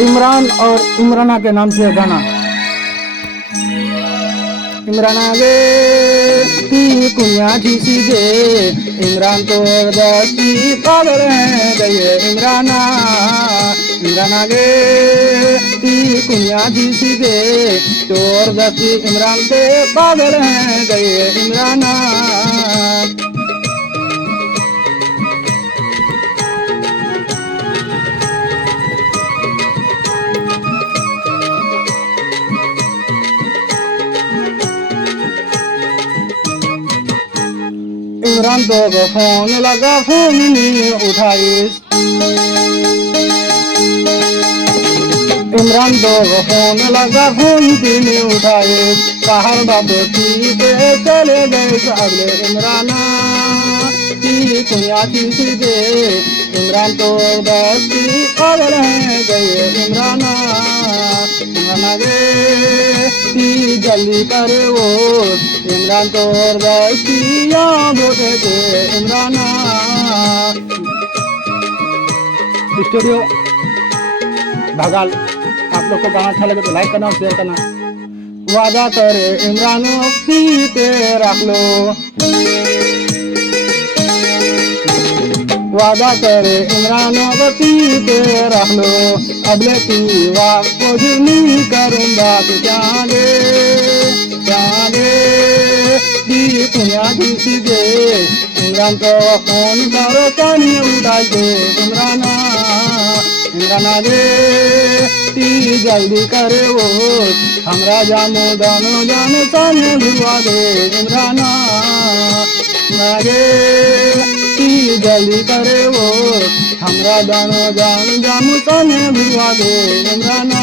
इमरान और इमराना के नाम से गाना। इमराना गे ती कुनिया झीसी गे, इमरान तो दस्ती पागल है गए इमराना। इमराना गे ती कुनिया झीसी गे, चोर दस्ती इमरान से पागल है गए इमराना। इमरान तो फोन लगा, फोन नहीं उठाई। इमरान तो फोन लगा, फोन भी नहीं उठाए। बाहर बातों की पे चले गए अगले इमराना की कुनिया की दे। इमरान तो दस्ती पागल है गए इमराना। इमराना गे ती जल्दी करे वो, इमरान तो दस्ती याद होते थे इमराना। स्टूडियो भगाल। आप लोग को गाना अच्छा लगे तो लाइक करना और शेयर करना। वादा करे इमरान सीते रख लो, वादा करे इमरान सीते रख लो। अगले तीवार को नहीं करूँगा तो जाने जाने दी कुनिया दी दे। इमरान तो फोन करो पानी उड़ा दे इमराना। इमराना गे ती जल्दी करे वो, हमरा जानो दानो जाने साने धुआ दे इमराना। गे ती जल्दी करे वो, हमरा दानो जानो जानो साने धुआ दे इमराना।